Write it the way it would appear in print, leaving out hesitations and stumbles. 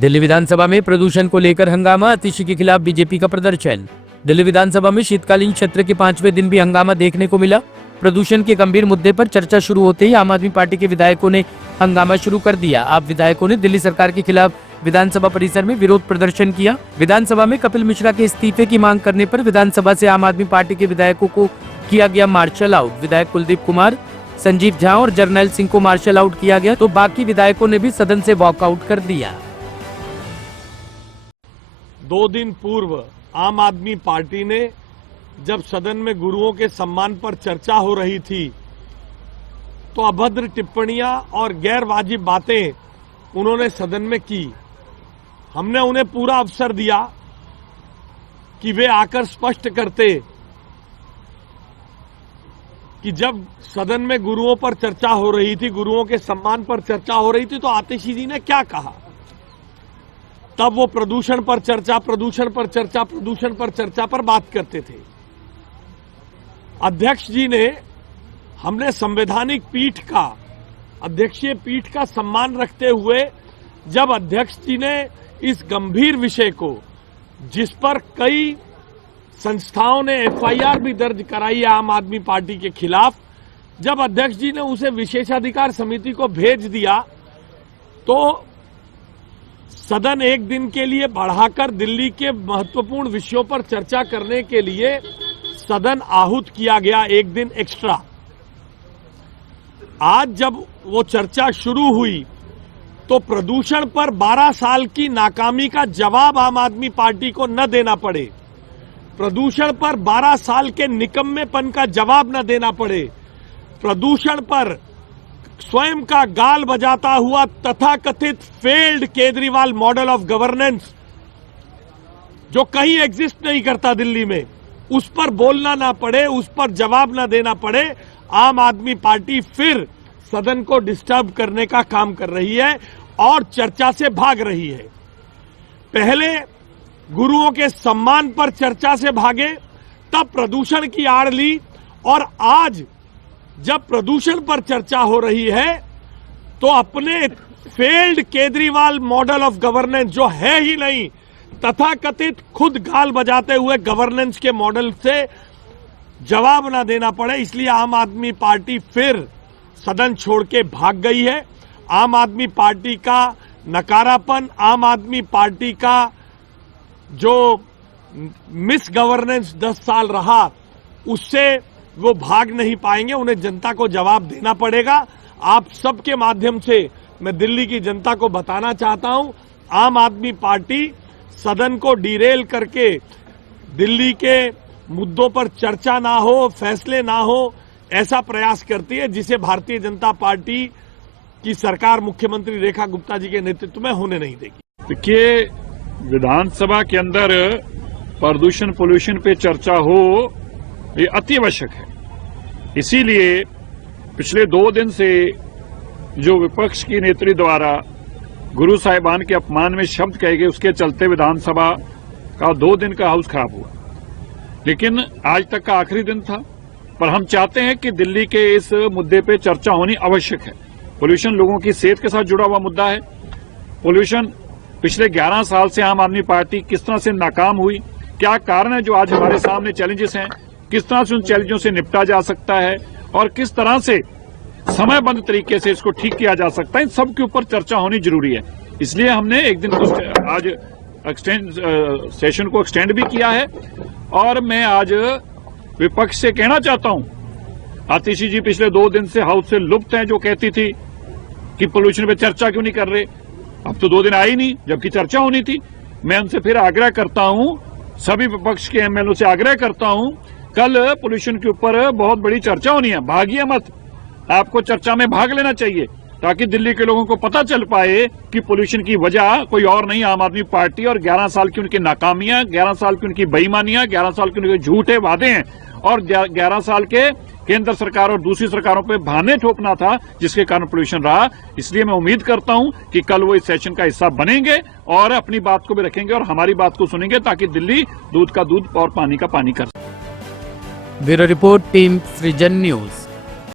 दिल्ली विधानसभा में प्रदूषण को लेकर हंगामा, आतिशी के खिलाफ बीजेपी का प्रदर्शन। दिल्ली विधानसभा में शीतकालीन सत्र के 5वें दिन भी हंगामा देखने को मिला। प्रदूषण के गंभीर मुद्दे पर चर्चा शुरू होते ही आम आदमी पार्टी के विधायकों ने हंगामा शुरू कर दिया। आप विधायकों ने दिल्ली सरकार के खिलाफ विधानसभा परिसर में विरोध प्रदर्शन किया। विधानसभा में कपिल मिश्रा के इस्तीफे की मांग करने पर विधानसभा से आम आदमी पार्टी के विधायकों को किया गया मार्शल आउट। विधायक कुलदीप कुमार, संजीव झा और जर्नैल सिंह को मार्शल आउट किया गया तो बाकी विधायकों ने भी सदन से वॉकआउट कर दिया। 2 दिन पूर्व आम आदमी पार्टी ने जब सदन में गुरुओं के सम्मान पर चर्चा हो रही थी तो अभद्र टिप्पणियां और गैर वाजिब बातें उन्होंने सदन में की। हमने उन्हें पूरा अवसर दिया कि वे आकर स्पष्ट करते कि जब सदन में गुरुओं पर चर्चा हो रही थी, गुरुओं के सम्मान पर चर्चा हो रही थी तो आतिशी जी ने क्या कहा। तब वो प्रदूषण पर चर्चा, प्रदूषण पर चर्चा, प्रदूषण पर चर्चा पर बात करते थे। अध्यक्ष जी ने, हमने संवैधानिक पीठ का, अध्यक्षीय पीठ का सम्मान रखते हुए जब अध्यक्ष जी ने इस गंभीर विषय को, जिस पर कई संस्थाओं ने एफआईआर भी दर्ज कराई है आम आदमी पार्टी के खिलाफ, जब अध्यक्ष जी ने उसे विशेषाधिकार समिति को भेज दिया तो सदन एक दिन के लिए बढ़ाकर दिल्ली के महत्वपूर्ण विषयों पर चर्चा करने के लिए सदन आहूत किया गया, एक दिन एक्स्ट्रा। आज जब वो चर्चा शुरू हुई तो प्रदूषण पर 12 साल की नाकामी का जवाब आम आदमी पार्टी को न देना पड़े, प्रदूषण पर 12 साल के निकम्मेपन का जवाब न देना पड़े, प्रदूषण पर स्वयं का गाल बजाता हुआ तथाकथित failed Kejriwal model of governance जो कहीं एग्जिस्ट नहीं करता दिल्ली में, उस पर बोलना ना पड़े, उस पर जवाब ना देना पड़े। आम आदमी पार्टी फिर सदन को डिस्टर्ब करने का काम कर रही है और चर्चा से भाग रही है। पहले गुरुओं के सम्मान पर चर्चा से भागे, तब प्रदूषण की आड़ ली और आज जब प्रदूषण पर चर्चा हो रही है तो अपने failed Kejriwal model of governance जो है ही नहीं, तथाकथित खुद गाल बजाते हुए गवर्नेंस के मॉडल से जवाब ना देना पड़े, इसलिए आम आदमी पार्टी फिर सदन छोड़ के भाग गई है। आम आदमी पार्टी का नकारापन, आम आदमी पार्टी का जो मिस गवर्नेंस 10 साल रहा, उससे वो भाग नहीं पाएंगे, उन्हें जनता को जवाब देना पड़ेगा। आप सबके माध्यम से मैं दिल्ली की जनता को बताना चाहता हूं, आम आदमी पार्टी सदन को डिरेल करके दिल्ली के मुद्दों पर चर्चा ना हो, फैसले ना हो, ऐसा प्रयास करती है जिसे भारतीय जनता पार्टी की सरकार मुख्यमंत्री रेखा गुप्ता जी के नेतृत्व में होने नहीं देगी। देखिए, विधानसभा के अंदर प्रदूषण पोल्यूशन पे चर्चा हो, ये अति आवश्यक है। इसीलिए पिछले 2 दिन से जो विपक्ष की नेत्री द्वारा गुरु साहिबान के अपमान में शब्द कहे गए, उसके चलते विधानसभा का 2 दिन का हाउस खराब हुआ। लेकिन आज तक का आखिरी दिन था, पर हम चाहते हैं कि दिल्ली के इस मुद्दे पे चर्चा होनी आवश्यक है। पोल्यूशन लोगों की सेहत के साथ जुड़ा हुआ मुद्दा है। पोल्यूशन पिछले 11 साल से आम आदमी पार्टी किस तरह से नाकाम हुई, क्या कारण है जो आज हमारे सामने चैलेंजेस हैं, किस तरह से उन चैलेंजों से निपटा जा सकता है और किस तरह से समयबद्ध तरीके से इसको ठीक किया जा सकता है, इन सब के ऊपर चर्चा होनी जरूरी है। इसलिए हमने एक दिन आज सेशन को एक्सटेंड भी किया है। और मैं आज विपक्ष से कहना चाहता हूं, आतिशी जी पिछले 2 दिन से हाउस से लुप्त हैं, जो कहती थी कि पोल्यूशन पे चर्चा क्यों नहीं कर रहे। अब तो 2 दिन आई नहीं जबकि चर्चा होनी थी। मैं उनसे फिर आग्रह करता हूं, सभी विपक्ष के एमएलओ से आग्रह करता हूं, कल पोल्यूशन के ऊपर बहुत बड़ी चर्चा होनी है, भागिए मत, आपको चर्चा में भाग लेना चाहिए ताकि दिल्ली के लोगों को पता चल पाए कि पोल्यूशन की वजह कोई और नहीं, आम आदमी पार्टी और 11 साल की उनकी नाकामियां, 11 साल की उनकी बेईमानियां, 11 साल के उनके झूठे वादे हैं और 11 साल के केंद्र सरकार और दूसरी सरकारों पे बहाने ठोकना था जिसके कारण पोल्यूशन रहा। इसलिए मैं उम्मीद करता हूं कि कल वो इस सेशन का हिस्सा बनेंगे और अपनी बात को भी रखेंगे और हमारी बात को सुनेंगे ताकि दिल्ली दूध का दूध और पानी का पानी कर सके। ब्यूरो रिपोर्ट, टीम सृजन न्यूज।